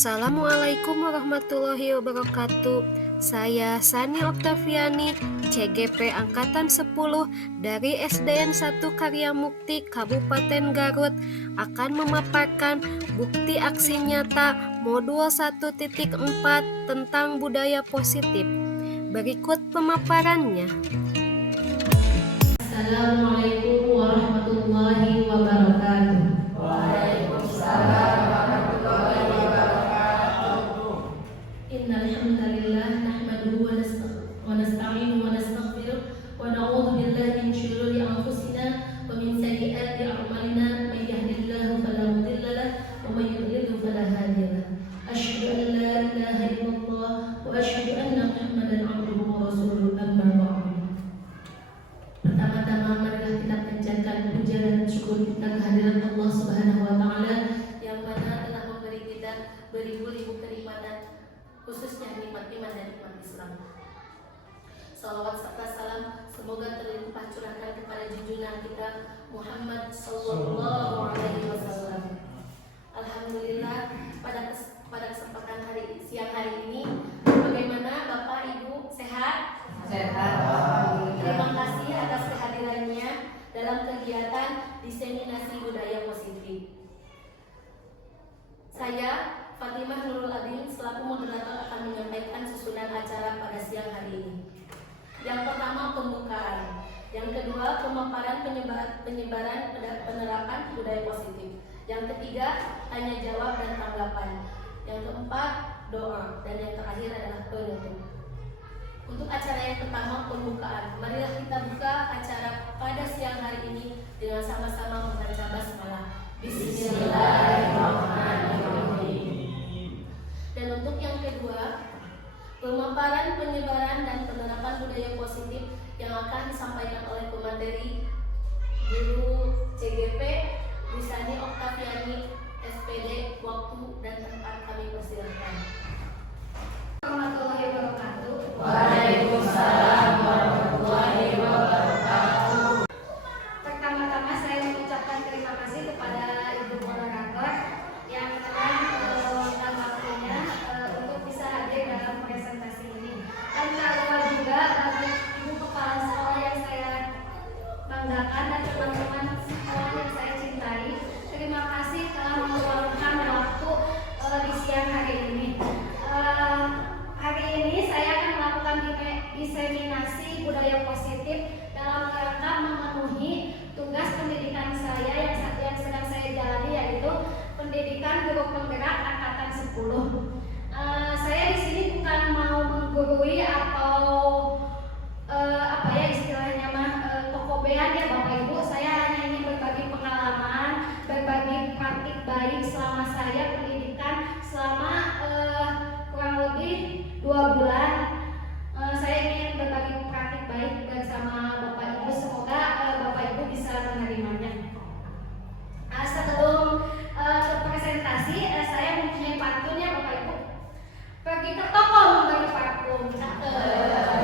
Assalamualaikum warahmatullahi wabarakatuh. Saya Sani Oktaviani, CGP Angkatan 10 dari SDN 1 Karya Mukti Kabupaten Garut akan memaparkan bukti aksi nyata modul 1.4 tentang budaya positif. Berikut pemaparannya. Assalamualaikum warahmatullahi wabarakatuh. Waalaikumsalam warahmatullahi wabarakatuh. Innal hamdalillah nahmaduhu wa nasta'inu wa nastaghfiruh wa na'udzu billahi min shururi anfusina wa min sayyiati a'malina may yahdihillahu fala mudilla lahu wa may yudlil fala hadiya lahu. Asyhadu an la ilaha illallah wa asyhadu anna Muhammadan 'abduhu wa rasuluhu amma ba'du. Pertama-tama marilah kita panjatkan puja dan syukur kita kehadiran Allah Subhanahu wa taala yang mana telah memberi kita beribu-ribu kenikmatan, khususnya nikmat iman dan nikmat Islam. Salawat serta salam semoga terlimpah curahkan kepada junjungan kita Muhammad sallallahu alaihi wasallam. Alhamdulillah pada kesempatan siang hari ini, bagaimana Bapak Ibu sehat? Sehat. Terima kasih atas kehadirannya dalam kegiatan diseminasi budaya positif. Saya Fatimah Nurul Adin selaku moderator akan menyampaikan susunan acara pada siang hari ini. Yang pertama pembukaan, yang kedua pemaparan penyebaran penerapan budaya positif, yang ketiga tanya jawab dan tanggapan, yang keempat doa, dan yang terakhir adalah penutup. Untuk acara yang pertama pembukaan, marilah kita buka acara pada siang hari ini dengan sama-sama membaca basmalah. Bismillahirrahmanirrahim. Dan untuk yang kedua, pemaparan penyebaran dan penerapan budaya positif yang akan disampaikan oleh pemateri Guru CGP Sani Oktaviani SPD. Waktu dan tempat kami persilakan. Warahmatullahi wabarakatuh. Waalaikumsalam warahmatullahi wabarakatuh. Pertama-tama saya mengucapkan terima kasih kepada Ibu moderator yang telah meluangkan waktunya untuk bisa hadir dalam presentasi ini. Dan tak lupa juga bagi Ibu Kepala Sekolah yang saya banggakan dan teman-teman sekolah yang saya cintai, terima kasih telah meluangkan waktu di siang hari ini. Hari ini saya akan melakukan diseminasi budaya positif dalam rangka memenuhi tugas pendidikan saya yang sedang saya jalani, yaitu pendidikan guru penggerak angkatan 10. Saya di sini bukan mau menggurui atau istilahnya kokobean ya Bapak Ibu. Saya hanya ingin berbagi pengalaman, berbagi praktik baik selama saya pendidikan selama kurang lebih 2 bulan. Saya ingin berbagi praktik baik bersama Bapak Ibu. Semoga Bapak Ibu bisa menerimanya. Sebelum ke presentasi, saya mempunyai pantun ya Bapak Ibu. Pergi ke toko membeli parfum,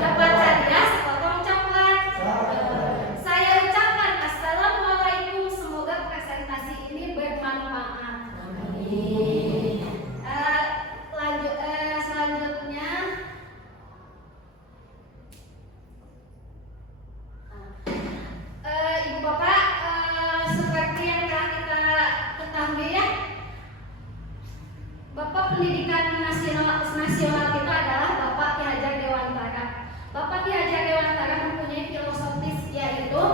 dapat hadiah sepotong coklat. Saya ucapkan assalamualaikum, semoga presentasi ini bermanfaat. Amin. Selanjutnya Ibu Bapak, seperti yang telah kita ketahui ya, Bapak pendidikan nasional kita adalah Bapak Ki Hajar Dewantara. Bapak Ki Hajar Dewantara mempunyai filosofis, yaitu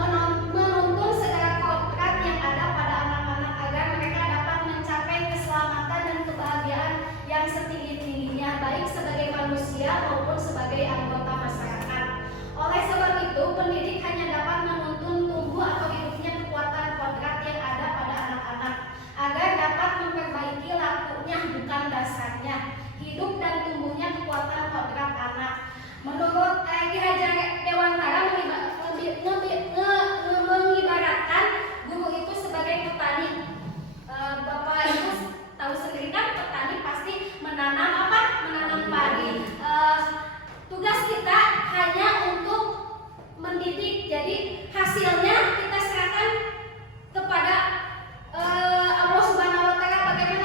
menuntun segala kodrat yang ada pada anak-anak agar mereka dapat mencapai keselamatan dan kebahagiaan yang setinggi-tingginya, baik sebagai manusia maupun sebagai anggota masyarakat. Oleh sebab itu, pendidik hanya dapat menuntun tumbuh atau hidupnya kekuatan kodrat yang ada pada anak-anak agar dapat memperbaiki lakunya, bukan dasarnya, hidup dan tumbuhnya kekuatan kodrat anak. Menurut Ki Hajar Dewantara mengibaratkan guru itu sebagai petani. Bapak Ibu tahu sendiri kan, petani pasti menanam apa? Menanam padi. Tugas kita hanya untuk mendidik. Jadi hasilnya kita serahkan kepada Allah Subhanahu wa taala, bagaimana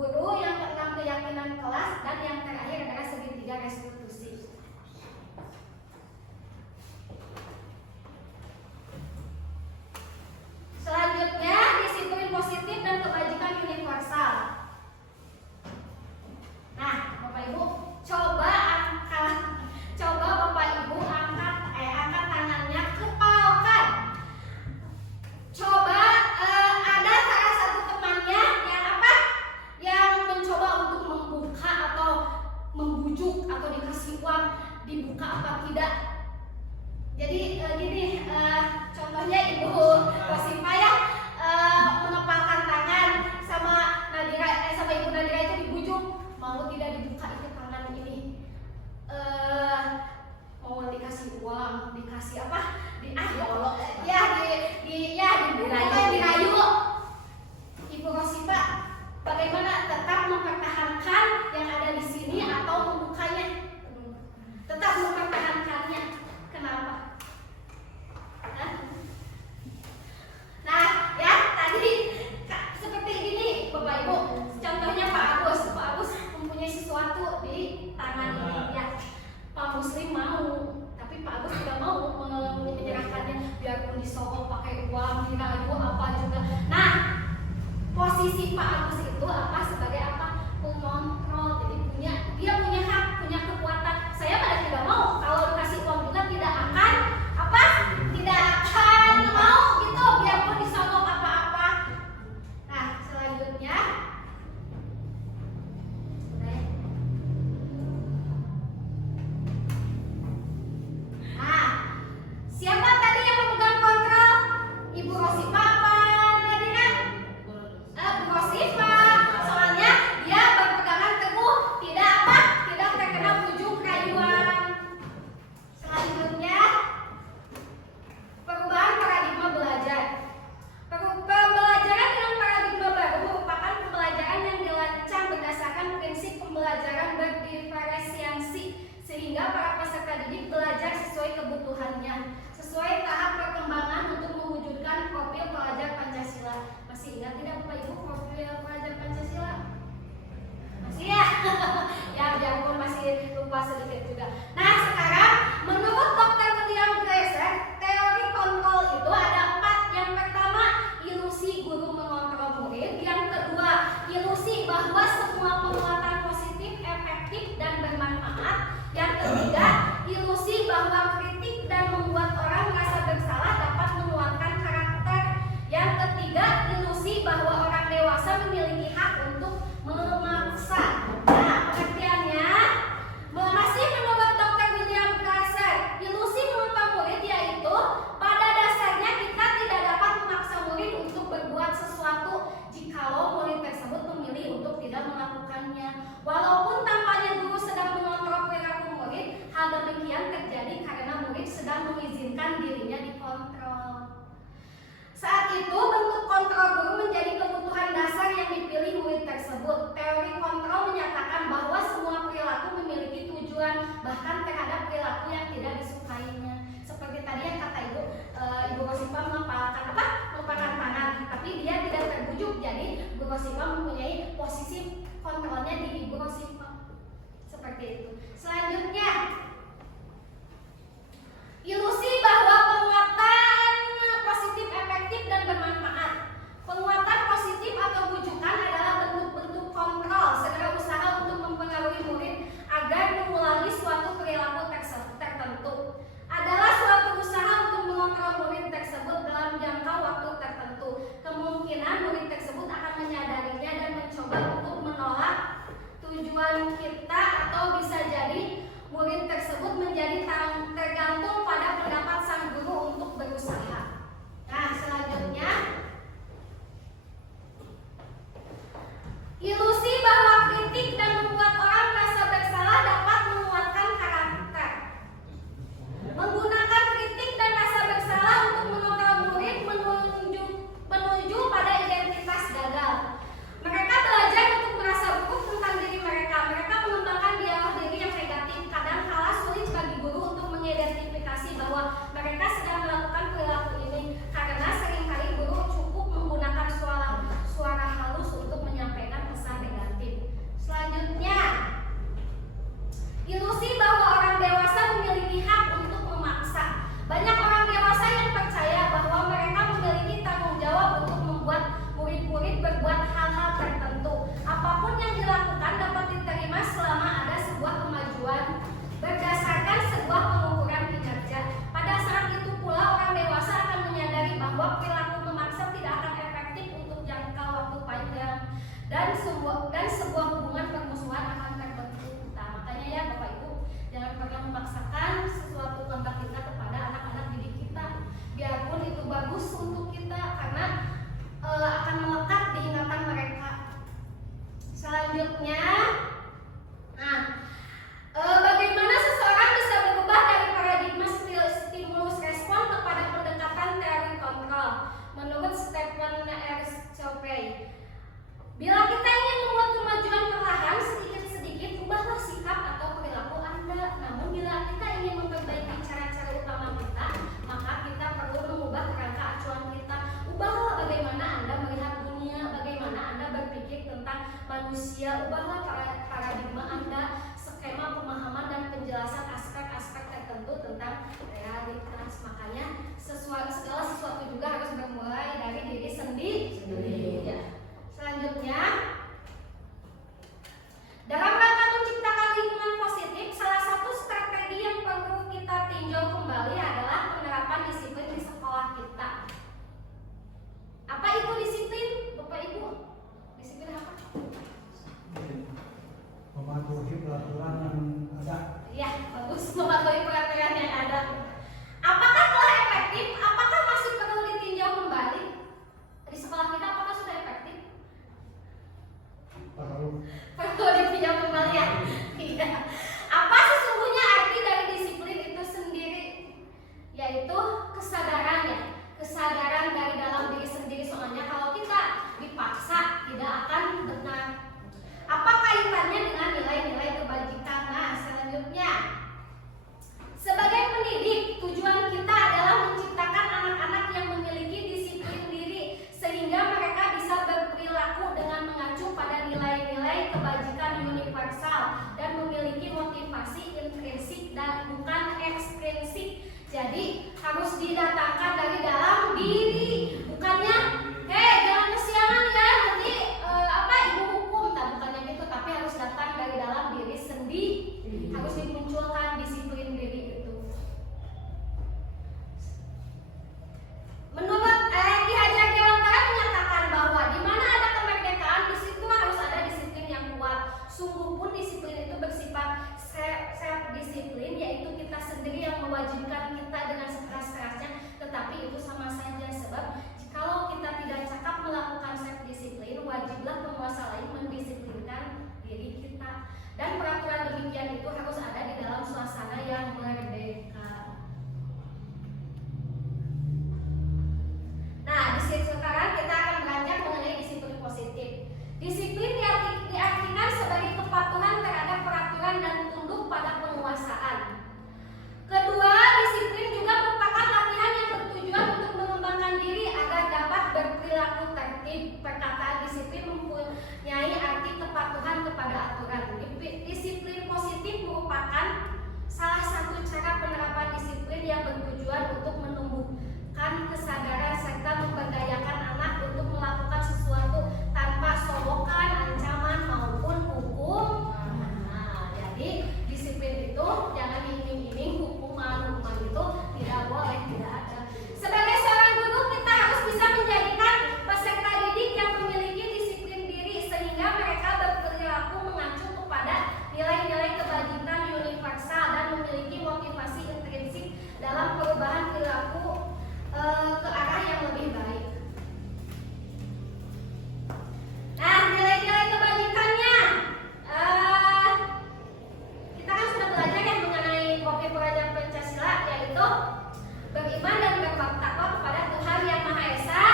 guru, yang keenam keyakinan kelas, dan yang terakhir adalah segitiga restitusi. Selanjutnya disiplin positif dan kebajikan universal. Nah, Bapak Ibu, coba Bapak Ibu angkat tangannya, kepalkan. Coba ada salah satu temannya yang apa? Yang mencoba untuk membuka atau membujuk atau dikasih uang, dibuka apa tidak? Jadi gini, contohnya Ibu Rosipa ya, mengepalkan tangan sama Nadira, sama Ibu Nadira itu dibujuk, mau tidak dibuka itu tangan ini, mau dikasih uang, dikasih apa? Dirayu. Ibu Rosipa, bagaimana tetap mempertahankan yang ada di sini atau membukanya? Tetap mempertahankannya. Kenapa? Nah, ya tadi seperti ini Bapak Ibu. Contohnya Pak Agus mempunyai sesuatu di tangan ini ya. Pak Muslim mau, tapi Pak Agus tidak mau menyerahkannya, biarpun disogok pakai uang, dirayu apa juga. Nah, posisi Pak Agus itu apa? Sebagai apa? Pengontrol. Jadi dia punya hak, punya kekuatan. Saya pada tidak mau. Kalau dikasih uang juga tidak akan apa? Tidak akan mau gitu, biarpun disogok apa-apa. Nah, selanjutnya siapa tadi yang memegang kontrol? Ibu Rosipa apa Nadira? Bu Rosipa. Soalnya dia berpegangan teguh, tidak terkena bujuk rayuan. Selanjutnya perubahan paradigma belajar. Pembelajaran dengan paradigma baru merupakan pembelajaran yang dirancang berdasarkan prinsip pembelajaran berdiferensiasi, sehingga para peserta didik belajar sesuai kebutuhannya, sesuai tahap perkembangan untuk mewujudkan profil pelajar Pancasila. Masih ingat tidak Bapak Ibu profil pelajar Pancasila? Masih ya? Ya biarpun masih lupa sedikit juga. Nah sekarang menurut Dr. William Glaser, teori kontrol itu ada 4. Yang pertama, ilusi guru mengontrol murid. Yang kedua, ilusi bahwa semua penguatan positif, efektif, dan bermanfaat. Yang ketiga, ilusi bahwa kritik dan membuat orang merasa bersalah dapat menguatkan karakter. Yang ketiga, ilusi bahwa orang dewasa memiliki hak untuk memaksa. Nah, pengertiannya masih menurut Dr. William Glaser, ilusi mengontrol murid yaitu pada dasarnya kita tidak dapat memaksa murid untuk berbuat sesuatu jikalau murid tersebut memilih untuk tidak melakukannya. Walaupun tampaknya guru sedang mengontrol perilaku murid, hal demikian terjadi karena murid sedang mengizinkan dirinya dikontrol. Saat itu bentuk kontrol guru menjadi kebutuhan dasar yang dipilih murid tersebut. Teori kontrol menyatakan bahwa semua perilaku memiliki tujuan, bahkan terhadap perilaku yang tidak disukainya. Seperti tadi yang kata Ibu Rosipa mengepalkan tangan, tapi dia tidak terbujuk. Jadi Ibu Rosipa mempunyai posisi kontrolnya di Ibu Rosipa. Seperti itu. Selanjutnya, ilusi bahwa penguatan positif, efektif, dan bermanfaat. Penguatan positif atau bujukan adalah bentuk-bentuk kontrol segera usaha untuk mempengaruhi murid agar mengulangi suatu perilaku tertentu. Adalah suatu usaha untuk mengontrol murid tersebut dalam jangka waktu tertentu. Kemungkinan murid tersebut akan menyadarinya dan mencoba untuk dan sebuah hubungan permusuhan akan terbentuk. Nah, makanya ya Bapak Ibu, jangan pernah memaksakan sesuatu kontak kita kepada anak-anak didik kita, biarpun itu bagus untuk kita karena akan melekat di ingatan mereka. Selanjutnya, bagaimana seseorang bisa berubah dari paradigma stimulus respon kepada pendekatan teori kontrol? Menurut Stephen R. Covey, bila kita ingin membuat kemajuan perlahan sedikit-sedikit, ubahlah sikap atau perilaku Anda. Namun bila kita ingin memperbaiki cara-cara utama kita, maka kita perlu mengubah kerangka acuan kita. Ubahlah bagaimana Anda melihat dunia, bagaimana Anda berpikir tentang manusia. Ubahlah paradigma Anda, skema pemahaman dan penjelasan aspek-aspek tertentu tentang realitas. Makanya segala sesuatu juga harus bermulai dari diri sendiri. Ya. Selanjutnya, dalam rangka menciptakan lingkungan positif, salah satu strategi yang perlu kita tinjau kembali adalah penerapan disiplin di sekolah kita. Apa itu disiplin, Bapak Ibu? Disiplin apa? Mematuhi peraturan yang ada. Ya, bagus, mematuhi peraturan yang ada. Apakah telah efektif? Apakah masih perlu ditinjau kembali? Di sekolah kita apakah sudah efektif? Perlu ditinjau kembali ya? Iya. Apa sesungguhnya arti dari disiplin itu sendiri? Yaitu kesadaran ya. Kesadaran dari dalam diri sendiri, soalnya kalau kita dipaksa tidak akan benar. Apa kaitannya dengan nilai-nilai kebajikan? Nah, selanjutnya, sebagai pendidik, tujuan kita adalah menciptakan anak-anak yang memiliki disiplin diri sehingga mereka bisa berperilaku dengan mengacu pada nilai-nilai kebajikan universal dan memiliki motivasi intrinsik dan bukan ekstrinsik. Jadi harus didatangkan dari dalam diri, bukannya jangan kesiangan ya nanti ibu hukum, bukannya gitu, tapi harus datang dari dalam diri sendiri, harus dimunculkan disiplin diri itu. Menurut Ki Hajar Dewantara menyatakan bahwa di mana ada kemerdekaan, di situ harus ada disiplin yang kuat. Sungguh pun disiplin itu bersifat self-disiplin, yaitu kita sendiri yang mewajibkan kita dengan sekeras-kerasnya, tetapi itu sama saja sebab kalau kita tidak cakap melakukan self-disiplin, wajiblah penguasa lain mendisiplinkan diri kita. Dan peraturan demikian itu harus ada di dalam suasana yang merdeka. Nah, di sini sekarang kita akan belajar mengenai disiplin positif. Disiplin diartikan sebagai kepatuhan terhadap peraturan dan tunduk pada penguasaan. Kedua, disiplin juga merupakan latihan yang bertujuan untuk mengembangkan diri agar dapat berperilaku tertib. Perkataan disiplin mempunyai arti kepatuhan kepada aturan. Disiplin positif merupakan salah satu cara penerapan disiplin yang bertujuan untuk menumbuhkan kesadaran serta memberdayakan anak untuk melakukan sesuatu tanpa sogokan, ancaman maupun hukum. Nah, jadi disiplin itu jangan diiming-iming, hukuman itu tidak boleh, tidak ada. Sebagai seorang guru, kita harus bisa menjadikan peserta didik yang memiliki disiplin diri sehingga mereka berperilaku mengacu kepada nilai-nilai kebajikan universal dan memiliki motivasi intrinsik dalam perubahan perilaku ke arah yang lebih baik. Nah, nilai-nilai kebajikannya, kita kan sudah belajar ya mengenai Kopi Praja Pancasila, yaitu beriman dan bertakwa kepada Tuhan Yang Maha Esa,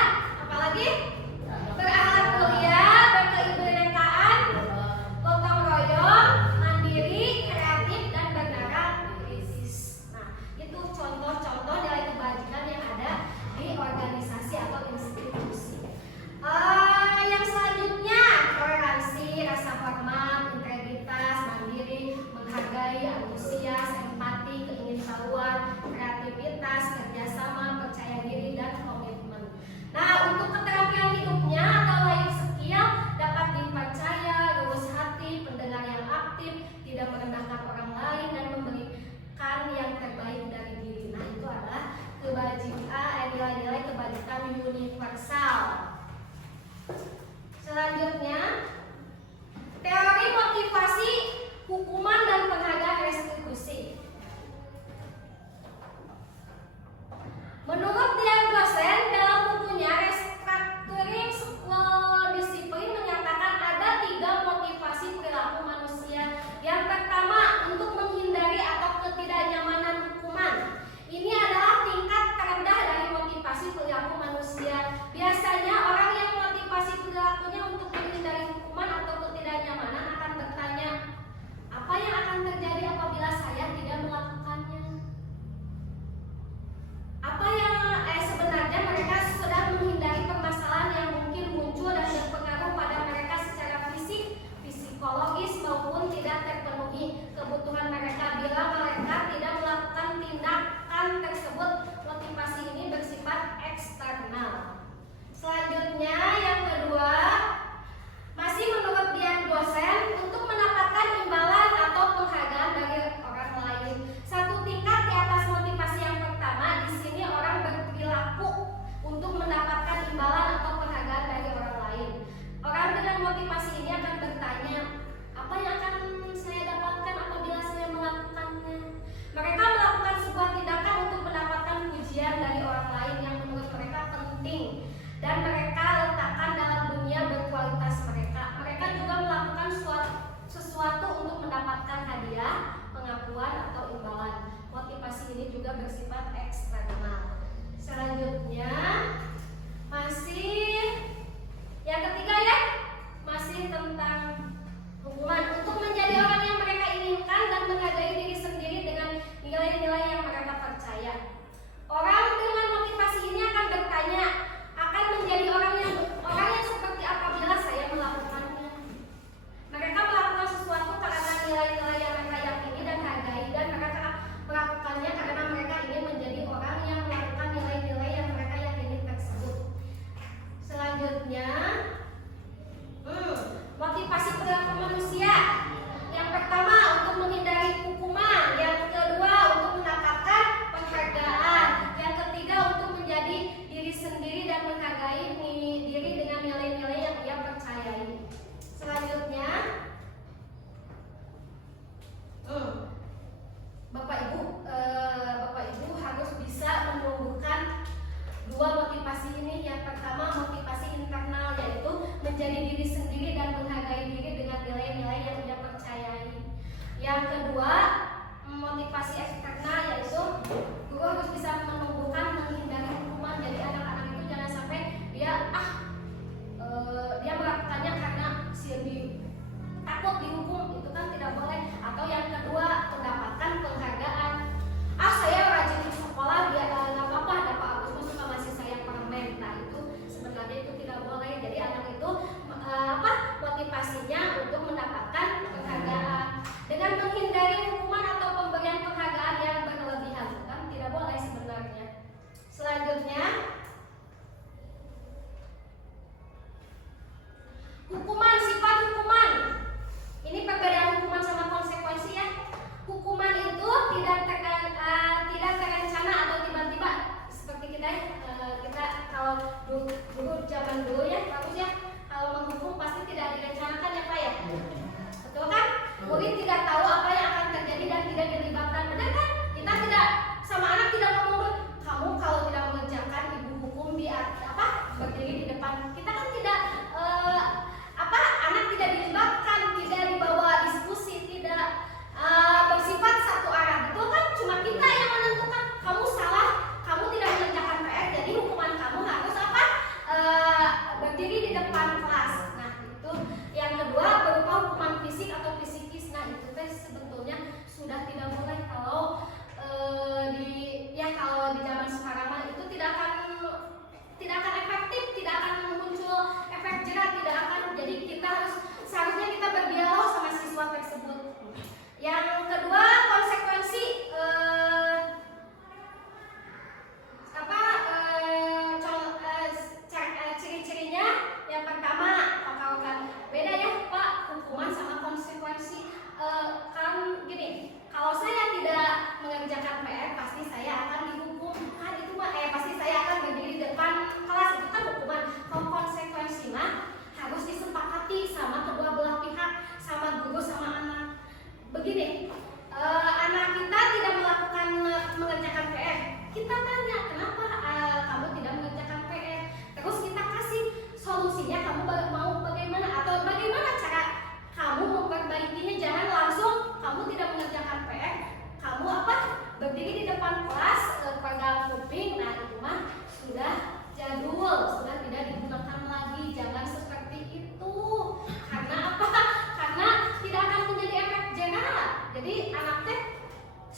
apalagi berakhlak mulia, berkebinekaan, gotong royong, mandiri, kreatif, dan berdarah kritis. Nah, itu contoh-contoh nilai kebajikan yang ada di organisasi atau institusi. Yang selanjutnya, toleransi, rasa hormat, integritas, mandiri, menghargai, antusias, empati, keingintahuan, kreativitas, kerjasama, percaya diri, dan komitmen. Nah, untuk keterampilan hidupnya atau life skill dapat dipercaya, lurus hati, pendengar yang aktif, tidak merendahkan orang lain, dan memberikan yang terbaik dari diri. Nah, itu adalah nilai-nilai kebajikan universal. Selanjutnya,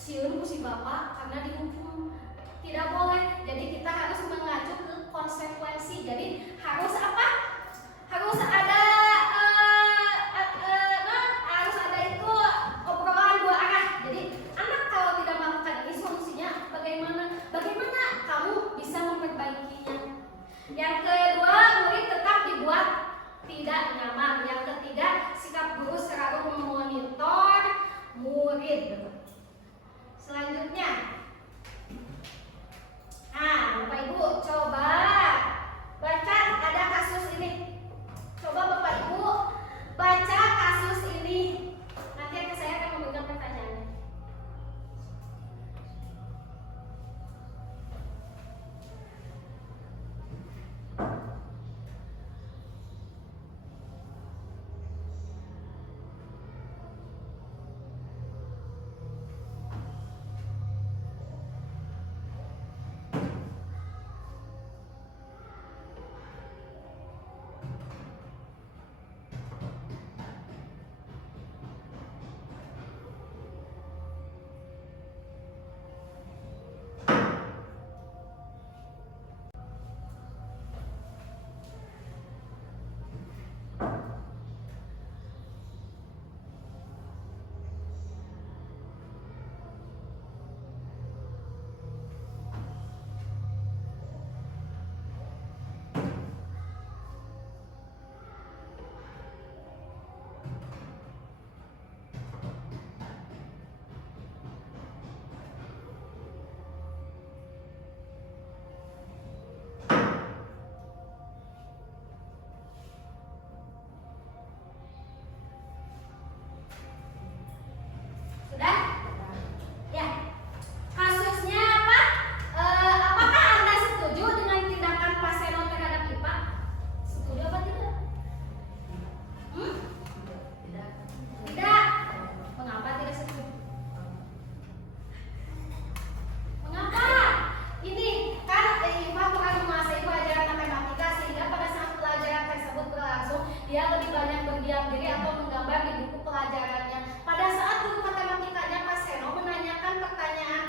sieun ku si bapak karena dihukum. Tidak boleh. Jadi kita harus mengacu ke konsekuensi. Jadi harus apa? Harus ada harus ada itu obrolan dua arah. Jadi anak kalau tidak melakukan ini solusinya bagaimana? Bagaimana kamu bisa memperbaikinya? Yang kedua, murid tetap dibuat tidak nyaman. Yang ketiga, sikap guru selalu memonitor murid. Selanjutnya, Bapak Ibu coba baca, ada kasus ini. Coba Bapak Ibu baca kasus ini. Nanti saya akan memberikan pertanyaannya. Sudah? Ya. Kasusnya apa? Apakah Anda setuju dengan tindakan Pak Seno terhadap IPA? Setuju apa tidak? Tidak. Tidak. Mengapa tidak setuju? Mengapa? Ini kan IPA bukan menguasai pelajaran matematika, sehingga pada saat pelajaran tersebut berlangsung dia lebih banyak berdiam diri atau menggambar di buku pelajarannya. Pada saat guru matematikanya Pak Seno menanyakan pertanyaan,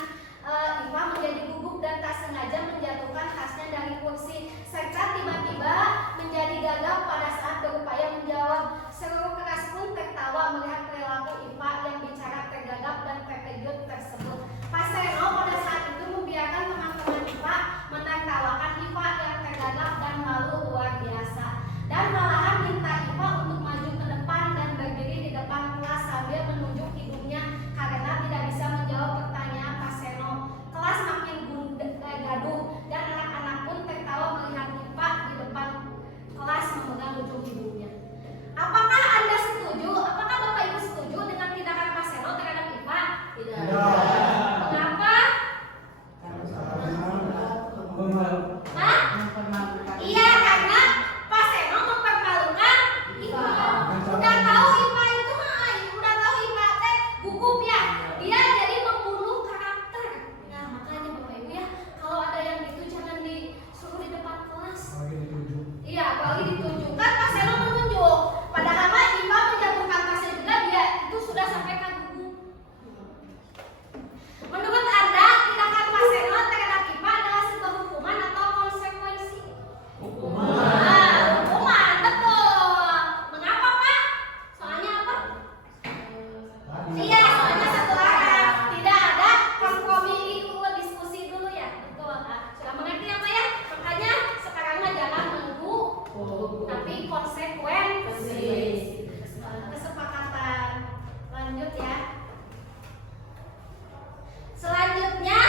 IPA menjadi gugup dan tak sengaja menjatuhkan tasnya dari kursi serta tiba-tiba menjadi gagap pada saat berupaya menjawab. Seluruh kelas pun tertawa melihat perilaku IPA yang bicara tergagap dan terkejut tersebut. Pak Seno pada saat itu membiarkan teman-teman IPA menertawakan IPA yang tergagap dan malu luar biasa, dan malahan minta IPA untuk maju ke depan dan berdiri di depan kelas sambil menunjuk hidungnya karena tidak bisa menjawab pertanyaan Pak Seno. Kelas makin gaduh dan anak-anak pun tertawa melihat IPA di depan kelas memegang ujung hidungnya. Apakah Anda setuju? Apakah Bapak Ibu setuju dengan tindakan Pak Seno terhadap IPA? Tidak. Mengapa? Hah? Iya, karena Pak Seno mempermalukan IPA. Udah tahu IPA itu udah tahu IPA teh gugup ya. Dia jadi membunuh karakter. Nah, makanya Bapak Ibu ya, kalau ada yang gitu jangan disuruh di depan kelas. Iya, apalagi ditunjukkan Pak Seno menunjuk. Padahal mah IPA menjatuhkan tasnya juga, dia itu sudah sampai ke gugup. Menurut Anda, tindakan Pak Seno terhadap IPA adalah sebuah hukuman atau konsekuensi? Hukuman, betul. Mengapa Pak? Soalnya apa? Iya, soalnya satu arah. Tidak ada kompromi itu, diskusi dulu ya. Betul. Sudah mengerti apa ya? Makanya sekarang mah jangan menghukum, tapi konsekuensi. Kesepakatan. Lanjut ya. Selanjutnya,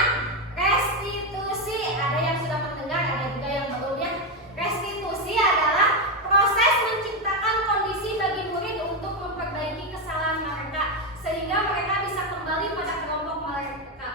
restitusi. Ada yang sudah mendengar, ada juga yang belum ya. Restitusi adalah proses menciptakan kondisi bagi murid untuk memperbaiki kesalahan mereka sehingga mereka bisa kembali pada kelompok mereka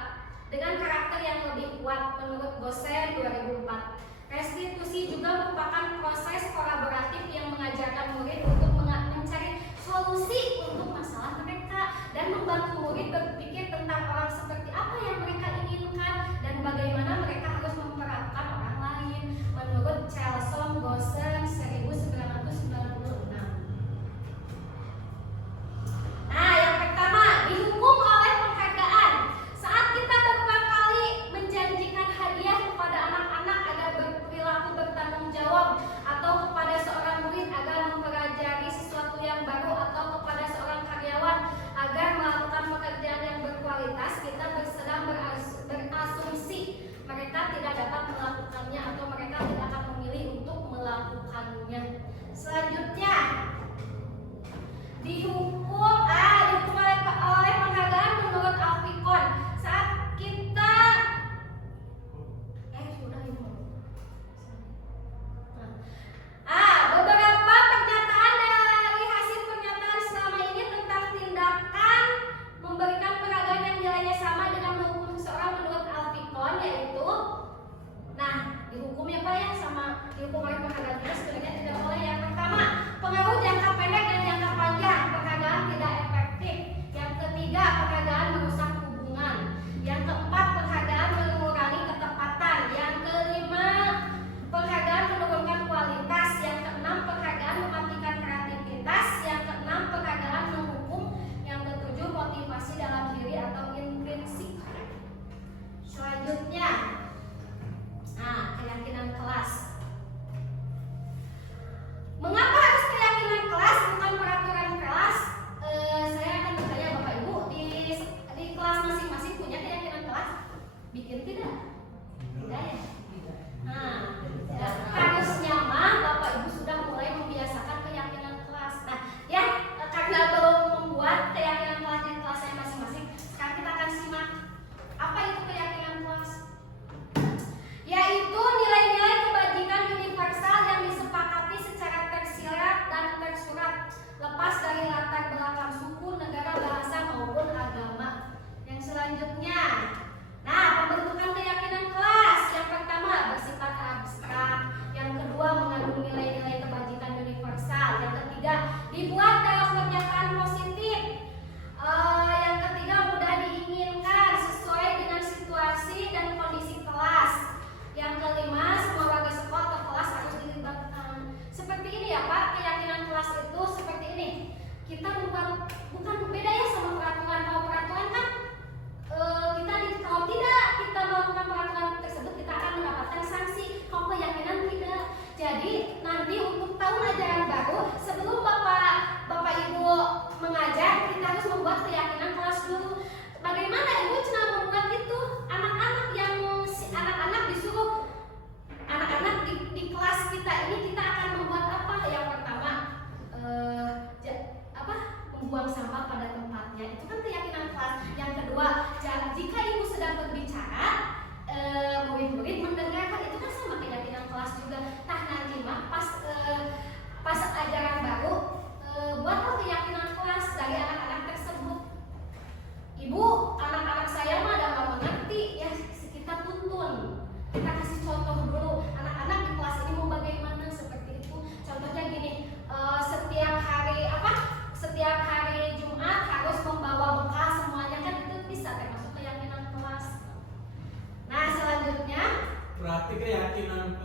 dengan karakter yang lebih kuat menurut Gosen 2004. Restitusi juga merupakan proses kolaboratif yang mengajarkan murid untuk mencari solusi untuk masalah mereka dan membantu murid berpikir tentang orang seperti apa yang mereka inginkan dan bagaimana mereka harus memperhatikan orang lain menurut Chelson Gosen 1996. Nah, yang pertama, dihukum oleh penghargaan. Saat bukan beda ya sama peraturan. Kalau peraturan kan kalau tidak kita melakukan peraturan tersebut kita akan mendapatkan sanksi. Kalau keyakinan tidak. Jadi nanti untuk tahun ajaran baru sebelum bapak ibu mengajar kita harus membuat keyakinan kelas dulu. Bagaimana ibu cara membuat itu? Anak-anak disuruh anak-anak di kelas kita ini kita akan membuat apa? Yang pertama membuang sampah pada tempatnya, itu kan keyakinan kelas. Yang kedua, jika ibu sedang berbicara murid-murid mendengarkan, itu kan sama keyakinan kelas juga. Nah nanti mah pas ajaran baru buatlah keyakinan kelas dari anak-anak tersebut. Ibu, anak-anak saya mah ada nggak mengerti ya, kita tuntun, kita kasih contoh dulu. Anak-anak di kelas ini mau bagaimana seperti itu. Contohnya gini, setiap hari Jumat harus membawa bekal semuanya, kan itu bisa termasuk keyakinan kelas. Nah selanjutnya berarti keyakinan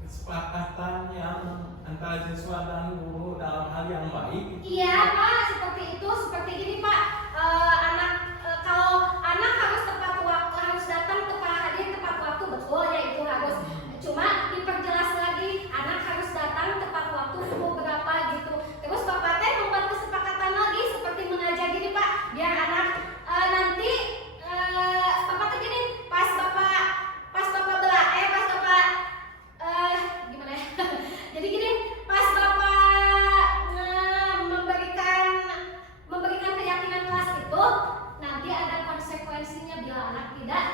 kesepakatan yang antara siswa dan guru dalam hal yang baik. Iya Pak, seperti itu. Seperti gini Pak, kalau anak harus tepat waktu, harus datang hadir tepat waktu, betul ya itu harus. Cuma diperjelas lagi, anak harus datang tepat waktu pukul berapa gitu. Terus Bapak teh membuat kesepakatan lagi seperti mengajar gini Pak, biar anak nanti Bapak tuh gini, pas Bapak gimana ya? Jadi gini, pas Bapak memberikan keyakinan kelas itu, nanti ada konsekuensinya bila anak tidak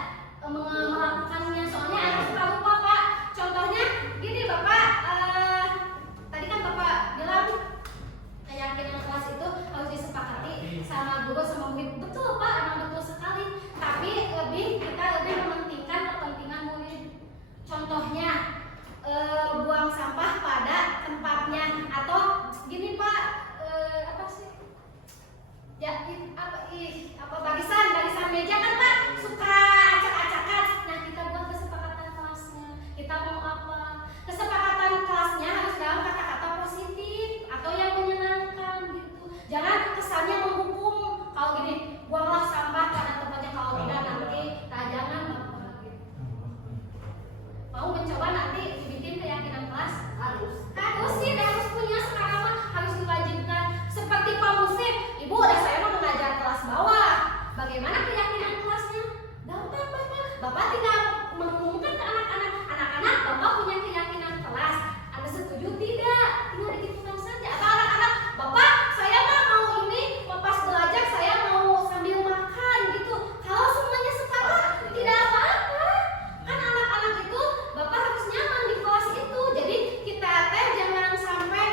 melakukannya. Soalnya anak suka lupa Pak. Contohnya gini Bapak, tadi kan Bapak bilang keyakinan kelas itu harus disepakati sama guru sama murid. Betul Pak, emang betul sekali. Tapi kita lebih mementingkan kepentingan murid. Contohnya buang sampah pada tempatnya, atau gini Pak, barisan meja kan Pak suka acak-acakan. Nah kita buat kesepakatan kelasnya. Kita mau apa? Kesepakatan kelasnya harus dalam kata-kata positif atau yang menyenangkan gitu. Jangan kesannya menghukum. Kalau gini, buanglah sampah pada tempatnya, kalau tidak nanti jangan Bapak gitu. Mau mencoba nanti dibikin keyakinan kelas? Harus sih, harus punya sekarang mah, harus diwajibkan. Seperti Pak Muslim, Ibu udah saya mau mengajar kelas bawah. Bagaimana keyakinan kelasnya? Gampang Bapak tinggal mengumumkan ke anak-anak. Anak-anak, Bapak punya keyakinan kelas. Anda setuju tidak? Tinggal dihitungkan saja. Atau anak-anak, Bapak saya mah mau ini, pas belajar saya mau sambil makan gitu. Kalau semuanya sepakat, tidak apa-apa. Kan anak-anak itu Bapak harus nyaman di kelas itu. Jadi kita jangan sampai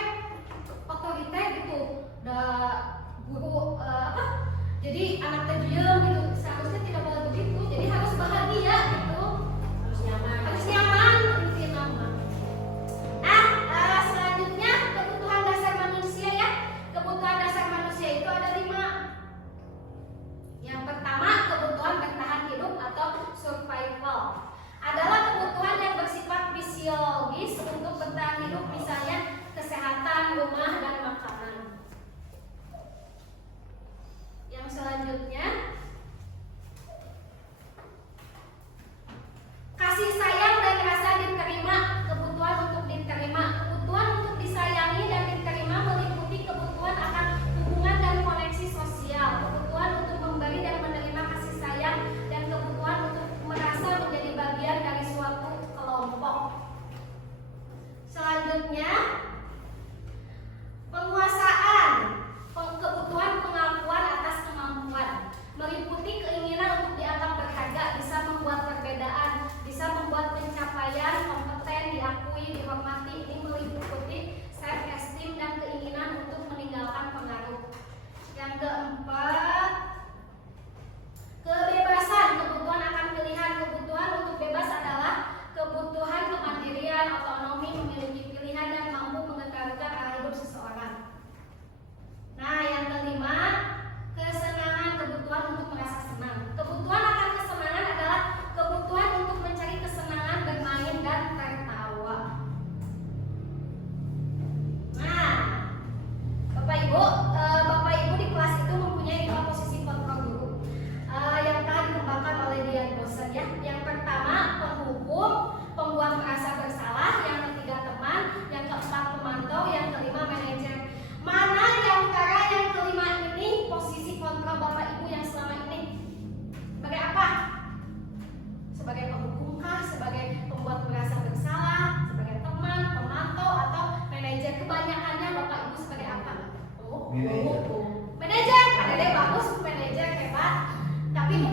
otoriter gitu. Guru jadi anak terdiam gitu. Seharusnya tidak boleh begitu. Jadi harus bahagia gitu. Harus nyaman inti nama. Nah, selanjutnya kebutuhan dasar manusia ya. Kebutuhan dasar manusia itu ada 5. Yang pertama, kebutuhan bertahan hidup atau survival. Adalah kebutuhan yang bersifat fisiologis untuk bertahan hidup, misalnya kesehatan, rumah, dan makanan. Yang selanjutnya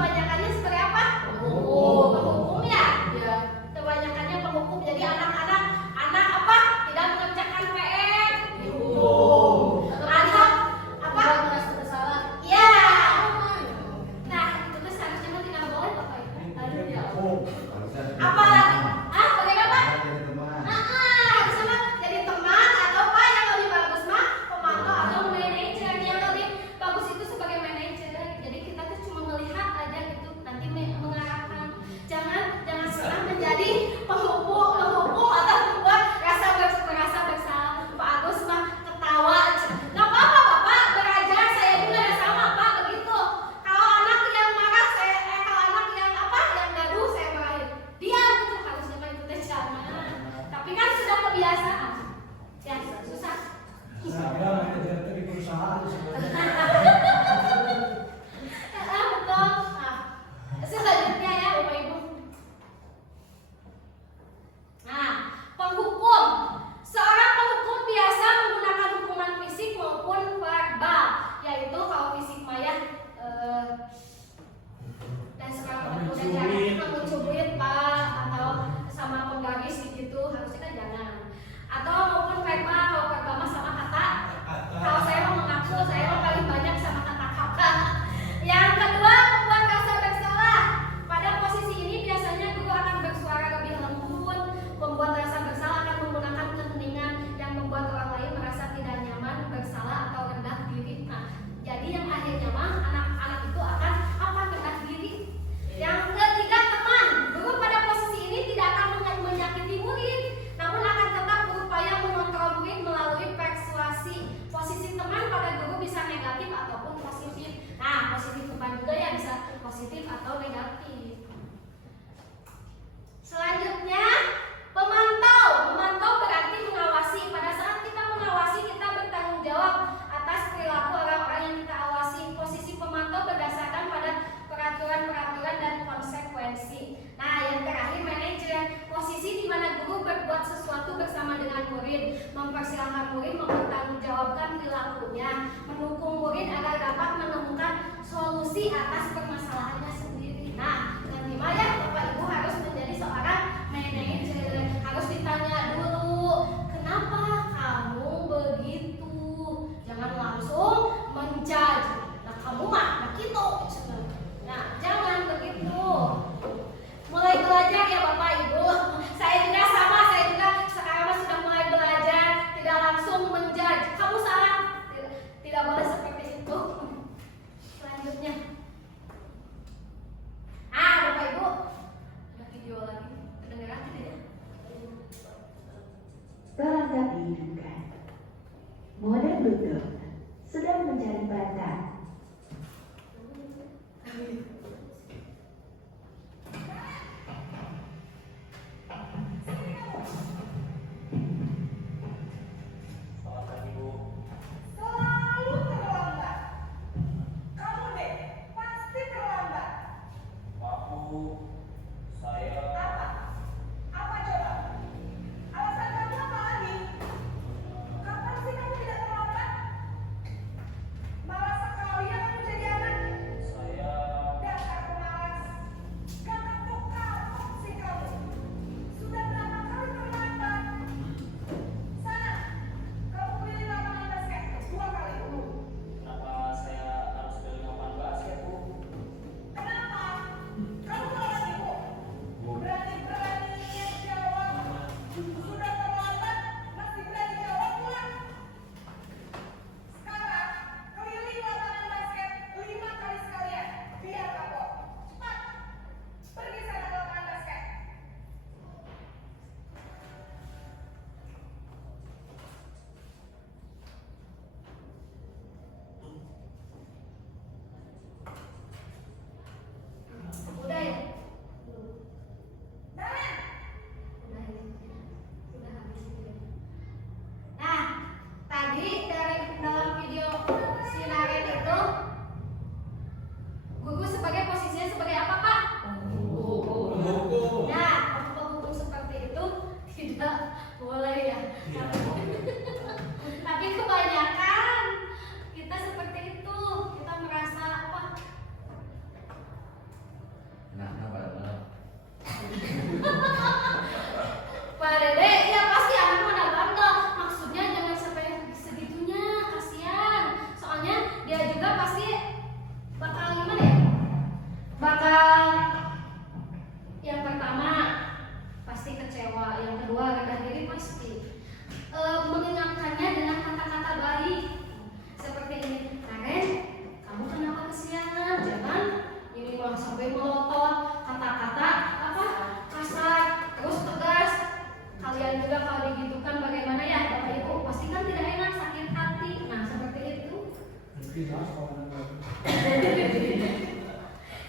kebanyakannya seperti apa? Penghukum ya. Ya. Kebanyakannya penghukum. Jadi anak-anak apa? Tidak mengerjakan PR. Anak apa? Tidak merasa bersalah. Ya. Nah, itu tuh seharusnya mah tidak boleh Bapak Ibu. Aduh ya. Apalagi, bagaimana? Harus sama jadi teman atau apa yang lebih bagus mah pemantau atau manajer. Yang lebih bagus itu sebagai manajer. Jadi kita tuh cuma melihat aja gitu, nanti mengarahkan. Jangan senang menjadi penghukum atau membuat merasa bersalah. Pak Agus mah ketawa. Nggak apa-apa Bapak belajar, saya juga ada sama Pak begitu. Kalau anak yang marah kalau anak yang gaduh saya marahin. Diam gitu harusnya mah itu teh jangan. Tapi kan sudah kebiasaan. Ya susah. Saya manajer di perusahaan sebenarnya. Betul. Nah, selanjutnya ya Bapak Ibu. Nah, penghukum. Seorang penghukum biasa menggunakan hukuman fisik maupun verbal, yaitu kalau fisik maya dan sekarang udah jangan mencubit Pak atau sama penggaris gitu harusnya kan jangan. Atau maupun verbal, kalau verbal mah sama kata. Kalau saya mau mengaku saya mah paling banyak sama kata-kata. Yang kedua, membuat rasa bersalah. Pada posisi ini biasanya guru akan bersuara lebih lembut. Membuat rasa bersalah akan menggunakan keheningan yang membuat orang lain merasa tidak nyaman, bersalah atau rendah diri. Nah, jadi yang akhirnya mah anak-anak itu akan rendah diri. Yang ketiga, teman. Guru pada posisi ini tidak akan menyakiti murid, namun akan tetap berupaya mengontrol murid melalui persuasi. Posisi teman pada guru bisa negatif ataupun positif. Nah, positif teman juga ya bisa positif atau negatif. Selanjutnya, pemantau. Memantau berarti mengawasi. Pada saat kita mengawasi, kita bertanggung jawab atas perilaku orang-orang yang kita awasi. Posisi pemantau berdasarkan pada peraturan-peraturan dan konsekuensi. Nah, yang terakhir manajer. Posisi di mana guru berbuat sesuatu bersama dengan murid, mempersilahkan murid mempertanggungjawabkan perilakunya, mendukung murid agar dapat menemukan solusi atas permasalahannya sendiri. Nah, nanti mah ya Bapak Ibu harus menjadi seorang manajer. Harus ditanya dulu, kenapa kamu begitu? Jangan langsung menjudge. Nah, kamu mah begitu. Nah, jangan begitu. Mulai belajar ya Bapak Ibu. Saya juga sama, saya juga sekarang sudah mulai belajar tidak langsung menjudge. Kamu salah. Tidak boleh seperti itu. Selanjutnya,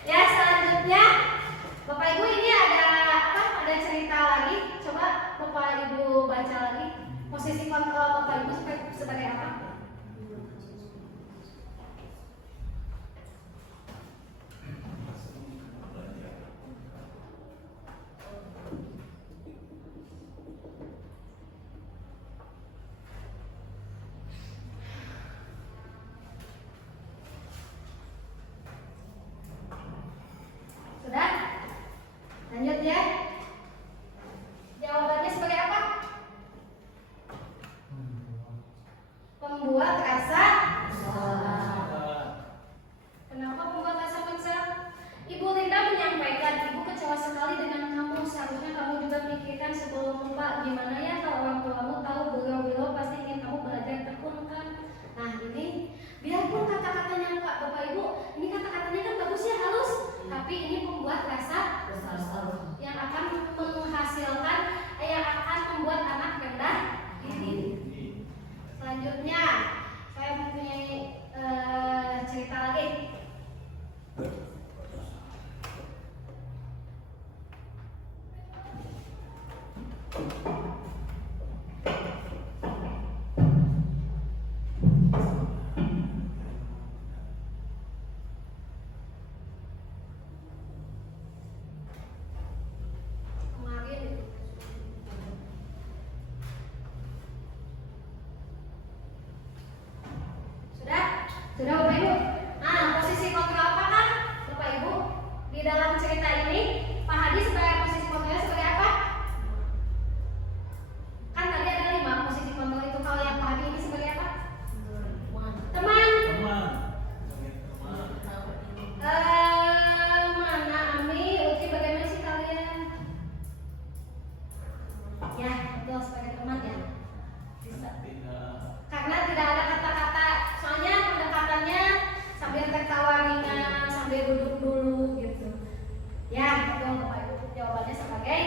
Ya, selanjutnya Bapak Ibu ini ada apa? Ada cerita lagi. Coba Bapak Ibu baca lagi. Posisi kontrol Bapak Ibu sebagai apa? Sudah? Lanjut ya. Jawabannya sebagai apa? Pembuat rasa. Kenapa pembuat rasa menyesal? Ibu Linda menyampaikan, ibu kecewa sekali dengan kamu. Seharusnya kamu juga pikirkan sebelum lupa. Gimana ya kalau orang tuamu tahu beliau-beliau pasti ingin kamu belajar tekun kan? Nah ini, biarpun kata-katanya Pak Bapak Ibu, ini kata-katanya kan bagus ya, halus. Tapi ini membuat rasa yang akan menghasilkan, yang akan membuat anak rendah diri. Selanjutnya, saya mempunyai cerita lagi. Kemarin sudah Bapak Ibu. Nah, posisi kontrol apakah Bapak Ibu di dalam cerita ini? Pak Hadi sebagai posisi kontrolnya sebagai apa? Kan tadi ada 5 posisi kontrol itu. Kalau yang Pak Hadi ini sebagai apa? Teman. Teman. Mana Ami, Uci, bagaimana sih kalian? Ya, betul sebagai teman ya. Bisa. Karena tidak ada kata-kata, soalnya pendekatannya sambil tertawa ringan, sambil duduk dulu gitu. Ya, betul Bapak Ibu, jawabannya sebagai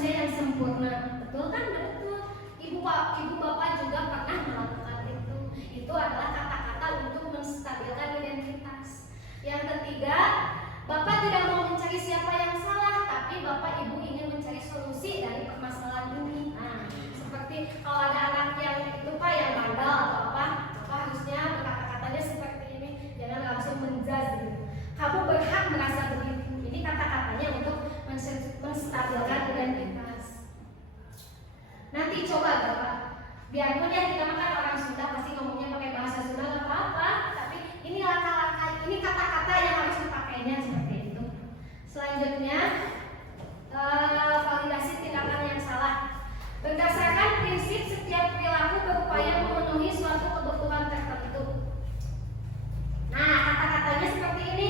manusia yang sempurna. Betul kan? Betul. Ibu bapak juga pernah melakukan itu. Itu adalah kata-kata untuk menstabilkan identitas. Yang ketiga, bapak tidak mau mencari siapa yang salah, tapi bapak ibu ingin mencari solusi dari permasalahan ini. Nah, seperti kalau ada anak yang itu pak yang bandel atau apa harusnya kata-katanya seperti ini. Jangan langsung menjudge gitu. Kamu berhak merasa begitu. Ini kata-katanya untuk menstabilkan identitas. Nanti coba bapak, biarpun ya kita makan orang Sunda pasti ngomongnya pakai bahasa Sunda nggak apa-apa, tapi ini langkah-langkah, ini kata-kata yang harus dipakainya seperti itu. Selanjutnya, validasi tindakan yang salah. Berdasarkan prinsip setiap perilaku berupaya memenuhi suatu kebutuhan tertentu. Nah, kata-katanya seperti ini.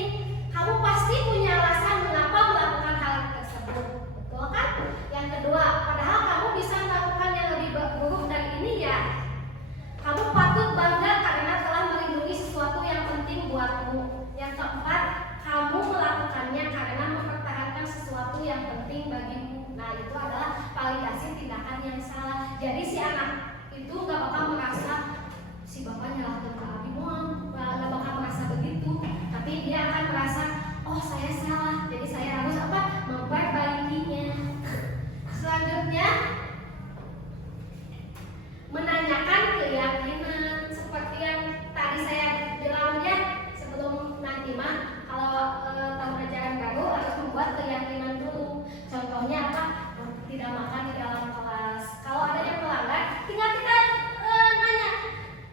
Kamu pasti punya alasan mengapa melakukan hal tersebut. Betul kan? Yang kedua, padahal kamu bisa melakukan yang lebih buruk dari ini ya. Kamu patut bangga karena telah melindungi sesuatu yang penting buatmu. Yang keempat, kamu melakukannya karena mempertahankan sesuatu yang penting bagimu. Nah, itu adalah validasi tindakan yang salah. Jadi si anak itu gak bakal merasa si bapak nyalahkan Kak Abi mohon, gak bakal merasa begitu. Tapi dia akan merasa, oh saya salah, jadi saya harus apa? Memperbaikinya. Selanjutnya, menanyakan keyakinan. Seperti yang tadi saya bilang ya sebelum nanti mah, kalau tahun ajaran baru harus membuat keyakinan dulu. Contohnya apa? Tidak makan di dalam kelas. Kalau ada yang melanggar, tinggal kita nanya.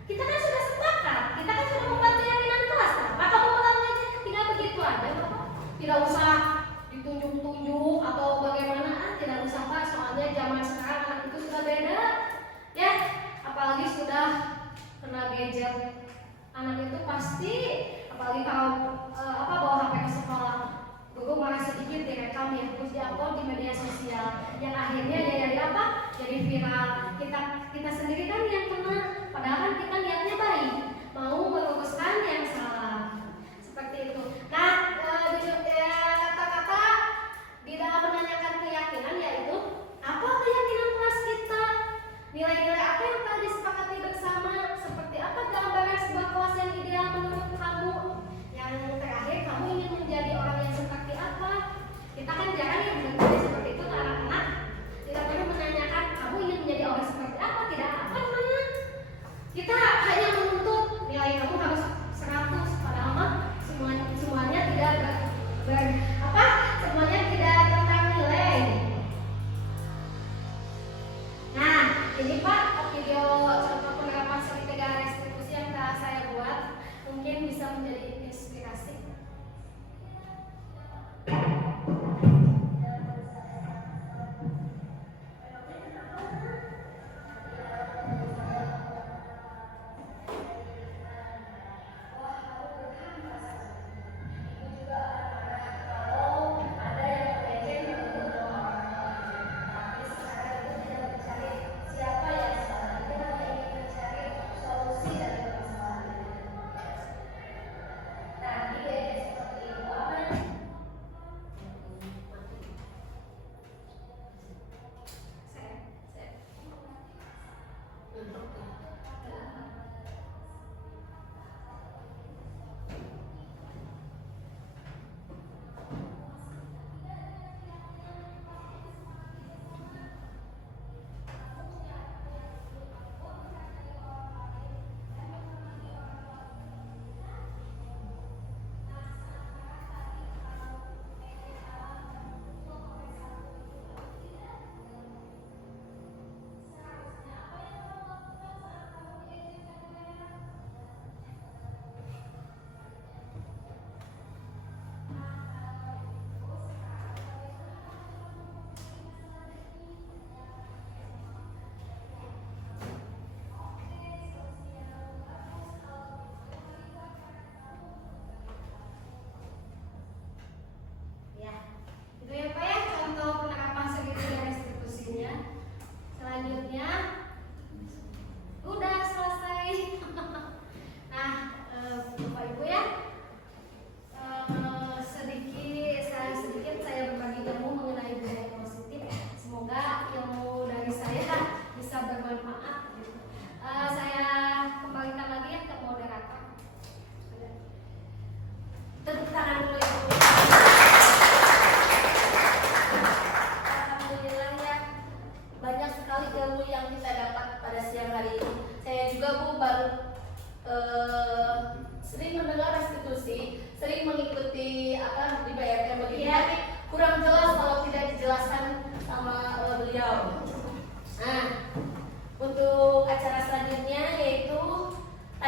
Kita kan sudah sepakat, kita kan sudah membuat keyakinan kelas. Kenapa kamu melanggar? Tinggal begitu aja, Bapak. Tidak usah ditunjuk-tunjuk atau bagaimana. Tidak usah Pak, soalnya zaman sekarang anak itu sudah beda. Ya, apalagi sudah kena gadget. Anak itu pasti, apalagi kalau bawa HP ke sekolah. Guru marah sedikit direkam ya, terus diupload di media sosial. Yang akhirnya jadi apa? Jadi viral. Kita sendiri kan yang kena. Padahal kan kita niatnya baik, mau meluruskan yang salah. Seperti itu. Nah, kata-kata di dalam menanyakan keyakinan yaitu apa keyakinan kelas kita? Nilai-nilai apa yang telah disepakati bersama? Seperti apa gambaran sebuah kelas yang ideal menurut kamu? Yang terakhir, kamu ingin menjadi orang yang seperti apa? Kita kan jarang yang bertanya seperti itu ke anak-anak. Tidak perlu menanyakan kamu ingin menjadi orang seperti apa? Tidak apa namanya. Kita hanya menuntut nilai kamu harus 100, padahal mah semua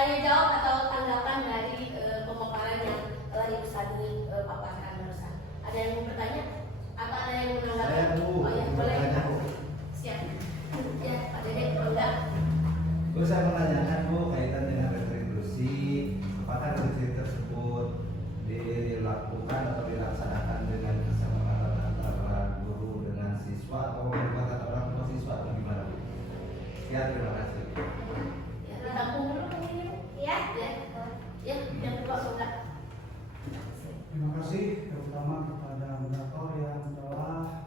tanya jawab atau tanggapan dari pemaparan yang telah Ibu Sani paparkan barusan. Ada yang mau bertanya? Atau ada yang menanggapi? Saya, Bu. Oh ya, boleh. Bertanya, Bu. Siap. Ya, Pak Dede, enggak. Bu, saya menanyakan Bu kaitan dengan retribusi, apakah retribusi tersebut dilakukan atau dilaksanakan dengan kesepakatan antara guru dengan siswa atau kesepakatan orang tua siswa atau gimana Bu? Ya, terima kasih. Ya, ditampung dulu ini. Ya. Ya. Ya, yang kedua enggak. Terima kasih terutama kepada moderator yang telah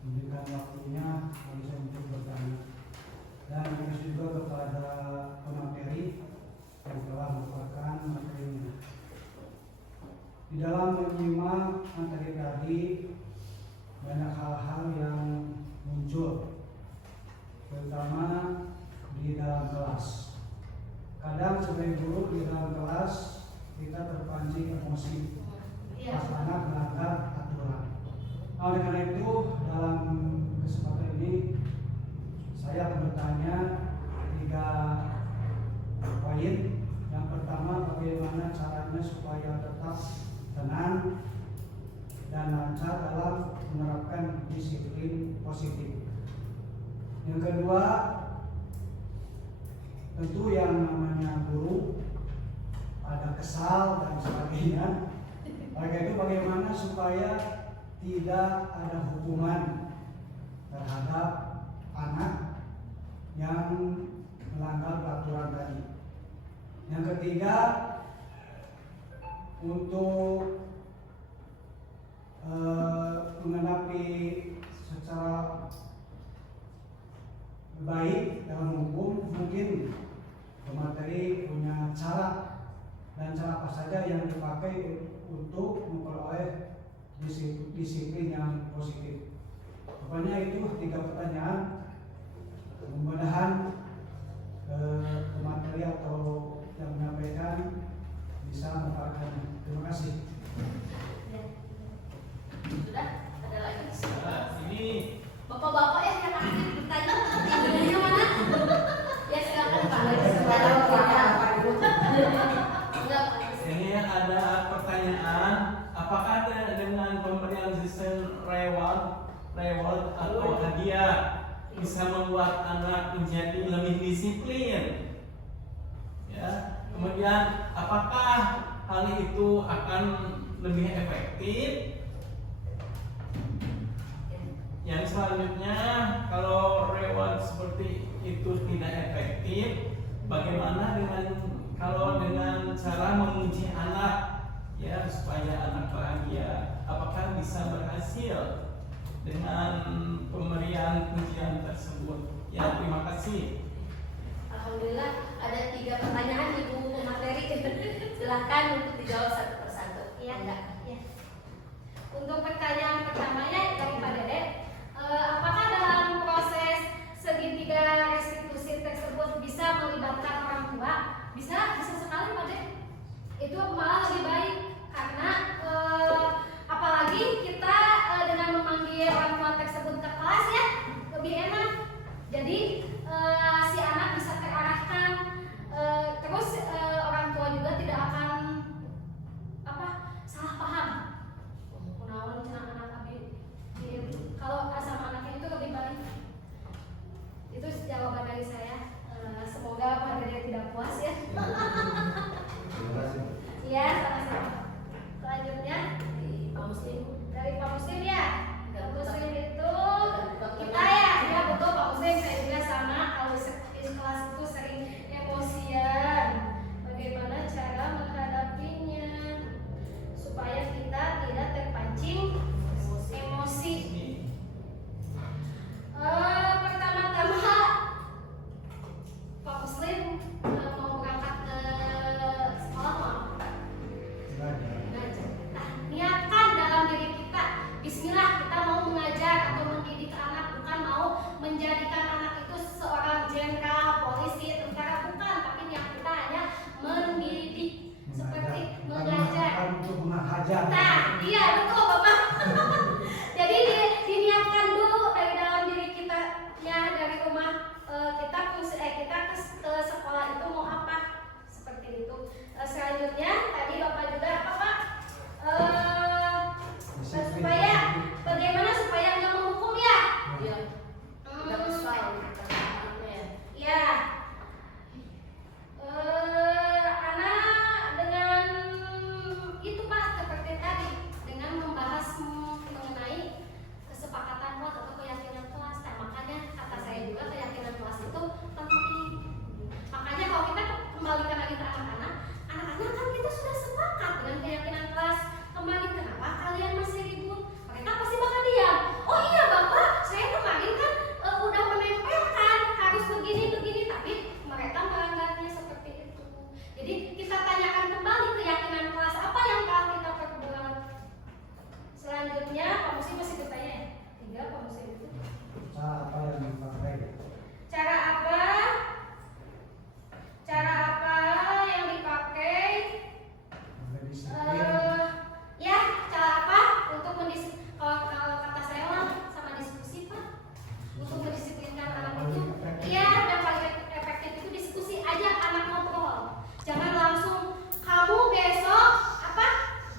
memberikan waktunya bagi saya untuk bertanya. Dan terima kasih juga kepada pemateri yang telah memaparkan materinya. Di dalam menyimak materi tadi banyak hal-hal yang muncul, terutama di dalam kelas. Kadang sebagai guru di dalam kelas kita terpancing emosi pas anak melanggar aturan. Oleh karena itu dalam kesempatan ini saya akan bertanya 3 poin. Yang pertama, bagaimana caranya supaya tetap tenang dan lancar dalam menerapkan disiplin positif. Yang kedua, tentu yang namanya guru ada kesal dan sebagainya. Oleh itu bagaimana supaya tidak ada hukuman terhadap anak yang melanggar peraturan tadi. Yang ketiga, untuk mengenapi secara baik dalam hukum, mungkin pemateri punya cara dan cara apa saja yang dipakai untuk memperoleh disiplin yang positif. Pokoknya itu 3 pertanyaan. Mudah-mudahan pemateri atau yang menyampaikan bisa memaparkannya. Terima kasih. Ya. Sudah? Ada lagi? Nah, ini Bapak-bapak ya yang aktif bertanya, ibunya mana? Ya silakan Pak. Enggak, Pak. ini ada pertanyaan, apakah dengan pemberian sistem reward atau hadiah bisa membuat anak menjadi lebih disiplin? Ya. Kemudian apakah hal itu akan lebih efektif? Yang selanjutnya, kalau reward seperti itu tidak efektif, bagaimana kalau dengan cara memuji anak ya supaya anak bahagia? Apakah bisa berhasil dengan pemberian pujian tersebut? Ya, terima kasih. Alhamdulillah ada 3 pertanyaan Ibu pemateri. Silahkan untuk dijawab satu persatu. Iya. Enggak. Ya. Untuk pertanyaan pertamanya dari Pak Dede, apakah dalam proses segitiga restitusi tersebut bisa melibatkan orang tua? Bisa sekali Pak Dede. Itu malah lebih baik karena apalagi kita dengan memanggil orang tua tersebut ke kelas ya lebih enak. Jadi si anak bisa terarahkan, terus orang tua juga tidak akan salah paham. Kunaon cenah anak abi, kalau sama anaknya itu lebih baik. Itu jawaban dari saya. Semoga Pak Dede tidak puas ya. Terima kasih. Iya, sama-sama. Selanjutnya Pak Muslim. dari Pak Muslim ya. Pak Muslim itu kita ya betul Pak Muslim, saya juga sama. Kalau di kelas itu sering emosian. Bagaimana cara menghadapinya supaya kita tidak terpancing emosi? Pertama-tama Pak Muslim mau berangkat ke sekolah mau belajar. Nah, niatkan dalam diri kita, Bismillah kita mau mengajar atau mendidik anak, bukan mau menjadikan anak itu seorang jenderal, polisi, tentara, bukan, tapi niat kita hanya mendidik, seperti mengajar. Untuk menghajar. Nah, iya betul Bapak. Jadi diniatkan dulu dari dalam diri kita, ya dari rumah kita ke sekolah itu mau apa? selanjutnya Pak Musi masih bertanya ya? 3 Pak Musi itu. Cara apa yang dipakai? Cara apa? Cara apa yang dipakai? Ada disiplin. Ya, cara apa untuk kalau kata saya mah sama diskusi Pak, untuk mendisiplinkan anak itu. Iya, yang paling efektif itu diskusi, aja anak ngobrol. Jangan langsung kamu besok apa?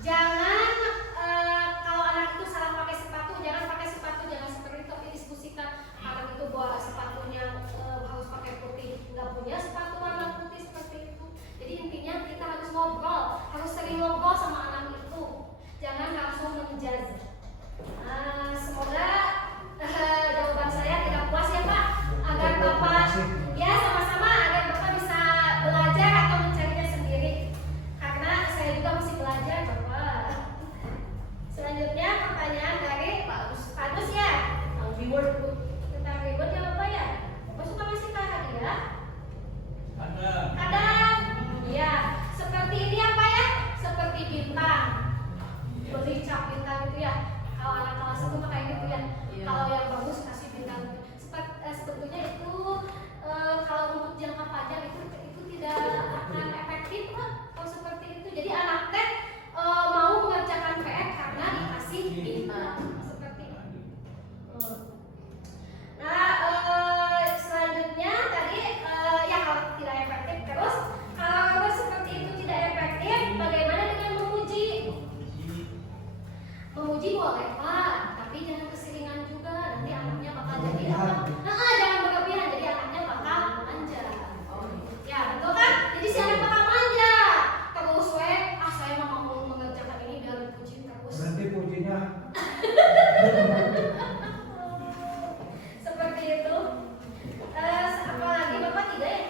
Jangan kalau anak itu salah pakai sepatu, jangan seperti itu. Tapi diskusikan anak itu bawa sepatunya harus pakai putih, nggak punya sepatu warna putih seperti itu. Jadi intinya kita harus ngobrol, harus sering ngobrol sama anak itu. Jangan langsung menjudge. Semoga jawaban saya tidak puas ya Pak, agar Bapak ya sama-sama agar Bapak bisa belajar atau mencarinya sendiri. Karena saya juga masih belajar Bapak. Selanjutnya pertanyaan dari Pak Agus ya, tentang reward Bu. Tentang reward ya Bapak ya. Bapak suka ngasih hadiah? Ada. Iya, seperti ini apa ya? Seperti bintang. Beri cap bintang itu ya. Kalau anak kelas 1 pakai gitu ya. Kalau yang bagus kasih bintang. Sebetulnya itu kalau untuk jangka panjang itu tidak akan efektif Pak. Kalau seperti itu. Jadi anak teh mau mengerjakan PR karena dikasih bintang. Seperti itu. Nah, selanjutnya tadi ya kalau tidak efektif terus kalau seperti itu tidak efektif, bagaimana dengan memuji? Memuji boleh Pak, tapi jangan keseringan juga, nanti anaknya bakal jadi apa? Jangan berlebihan, jadi anaknya bakal manja. Ya betul kan? Jadi si anak bakal manja. Terus saya mau mengerjakan ini biar dipuji terus. Berarti pujinya Seperti itu. Apa lagi Bapak 3 ya?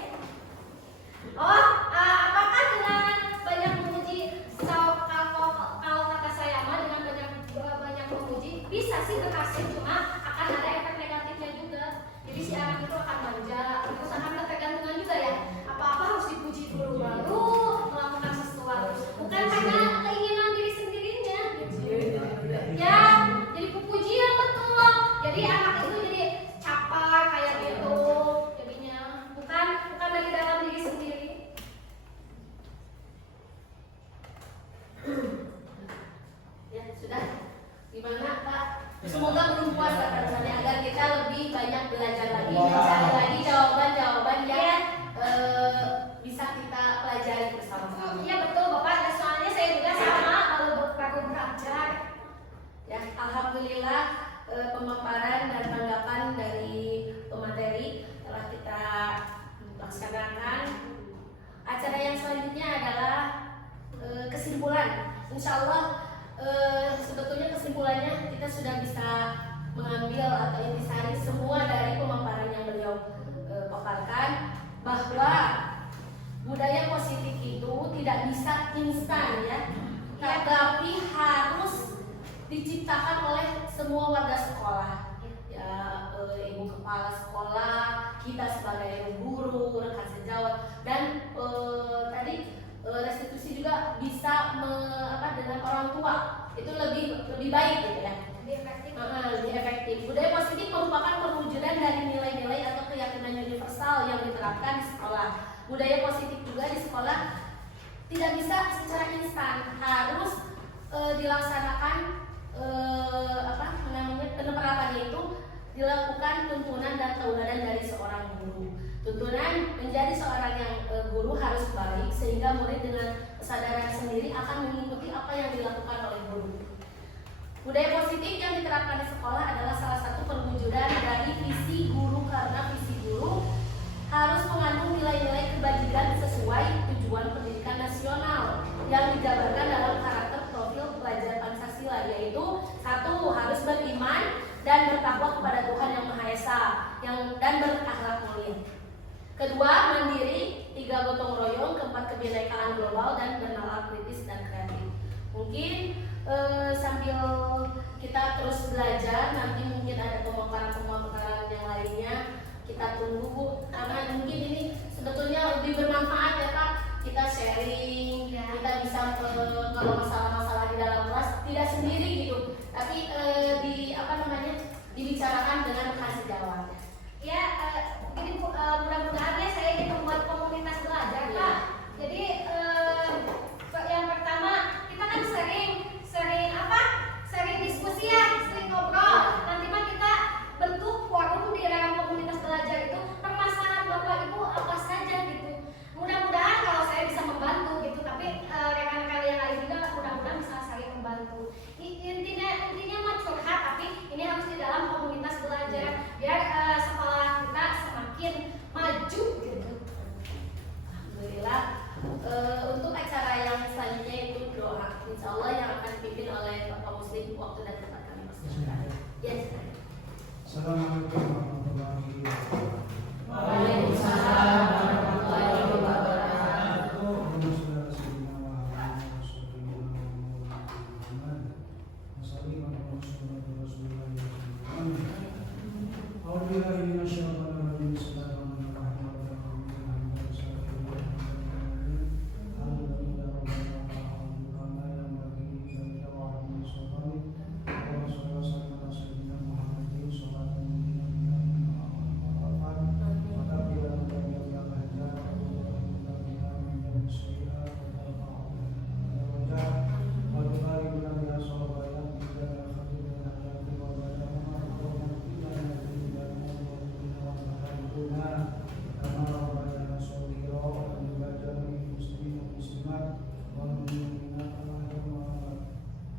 Apakah dengan banyak memuji, kalau kata saya mah dengan banyak memuji bisa sih berhasil, cuma akan ada efek negatifnya juga. Jadi si anak itu akan manja, terus akan ketergantungan juga ya. Apa-apa harus dipuji dulu baru melakukan sesuatu, bukan karena keinginan diri sendirinya. Ya, jadi pujian betul. Jadi anak itu jadi capai kayak gitu jadinya, bukan dari dalam diri sendiri. Ya sudah. Gimana Pak? Semoga belum puas Pak Sani, agar kita lebih banyak belajar lagi, mencari lagi jawaban-jawaban yang bisa kita pelajari bersama-sama. Iya betul Bapak, soalnya saya juga sama baru belajar. Ya, alhamdulillah pemaparan dan tanggapan dari pemateri telah kita laksanakan. Acara yang selanjutnya adalah kesimpulan. Insya Allah sebetulnya kesimpulannya kita sudah bisa mengambil atau intisari semua dari pemaparan yang beliau paparkan, bahwa budaya positif itu tidak bisa instan ya, tapi harus diciptakan oleh semua warga sekolah ya, ibu kepala sekolah, kita sebagai guru, rekan sejawat, dan tadi restitusi juga bisa dengan orang tua itu lebih baik gitu ya, lebih efektif. Budaya positif merupakan perwujudan dari nilai-nilai atau keyakinan universal yang diterapkan di sekolah. Budaya positif juga di sekolah tidak bisa secara instan, harus dilaksanakan penerapannya itu dilakukan tuntunan dan tauladan dari seorang guru. Tuntunan menjadi seorang yang guru harus baik sehingga murid dengan kesadaran sendiri akan mengikuti apa yang dilakukan oleh guru. Budaya positif yang diterapkan di sekolah adalah salah satu perwujudan dari visi guru, karena visi guru harus mengandung nilai-nilai kebajikan sesuai tujuan pendidikan nasional yang dijabarkan dalam karakter profil pelajar Pancasila, yaitu 1. Harus beriman dan bertakwa kepada Tuhan Yang Maha Esa dan berakhlak mulia. 2. Mandiri. 3. Gotong royong. 4. Kebinekaan global dan bernalar kritis dan kreatif. Mungkin sambil kita terus belajar, nanti mungkin ada pemaparan-pemaparan yang lainnya kita tunggu Bu, karena mungkin ini sebetulnya lebih bermanfaat ya Pak. Kita sharing, kita bisa kalau masalah-masalah di dalam kelas tidak sendiri gitu, tapi Allah yang akan dipimpin oleh Bapak Muslim waktu dan tempat kami persilakan. Ya, silakan. Assalamualaikum warahmatullahi wabarakatuh. Waalaikumsalam warahmatullahi wabarakatuh.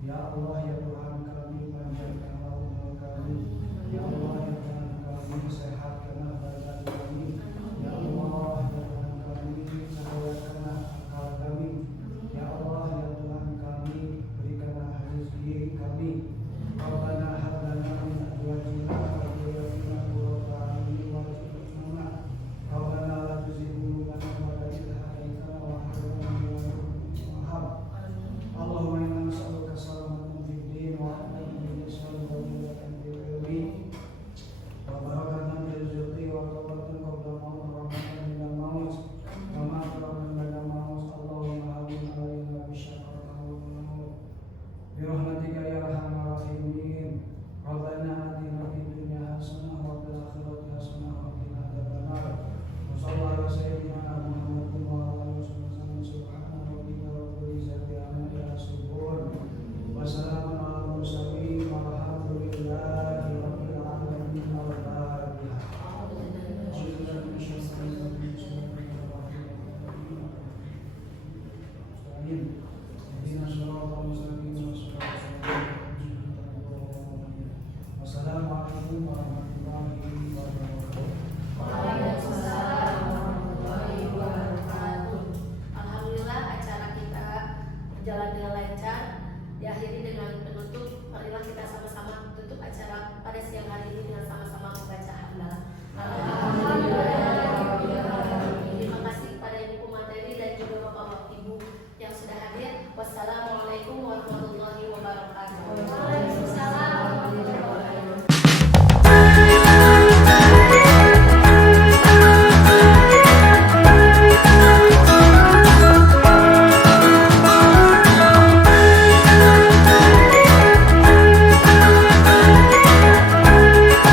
Ya Allah ya Tuhan kami, panjangkanlah umur kami. Ya Allah ya Tuhan kami, sehatkanlah badan kami. Ya Allah ya Tuhan kami, cahayakanlah akal kami. Ya Allah ya Tuhan kami, berikanlah rezeki kami. Rabbana hab lana min azwajina wa dhurriyyatina qurrata a'yunin warzuqna. Rabbana la tuzigh qulubana ba'da idh hadaytana wa hab lana min ladunka rahmah. Allahumma inna nas'aluka salamatan fid din wa rahmatan min syarri fadilatan fil ilmi wa barakatan fil rizqi wa tawbatan qabla maut wa rahmatan min al-maut wa maghfiratan ba'da maut. Allahumma hawwin 'alaina bisyaqata wal maut bi rahmatika ya arhamar rahimin. Rabbana atina fid dunya hasanah wa fil akhirati hasanah wa qina adzabannar. Wa sallallahu ala sayyidina Muhammadin wa ala alihi wasallam. Subhana rabbika rabbil izzati amma yasifun wa salamun alal mursalin walhamdulillahi rabbil alamin. Al-Fatihah. Wassalamualaikum warahmatullahi wabarakatuh. Waalaikumsalam warahmatullahi wabarakatuh. Alhamdulillah acara kita berjalan dengan lancar. Diakhiri dengan penutup. Marilah kita sama-sama tutup acara pada siang hari ini dengan sama-sama membaca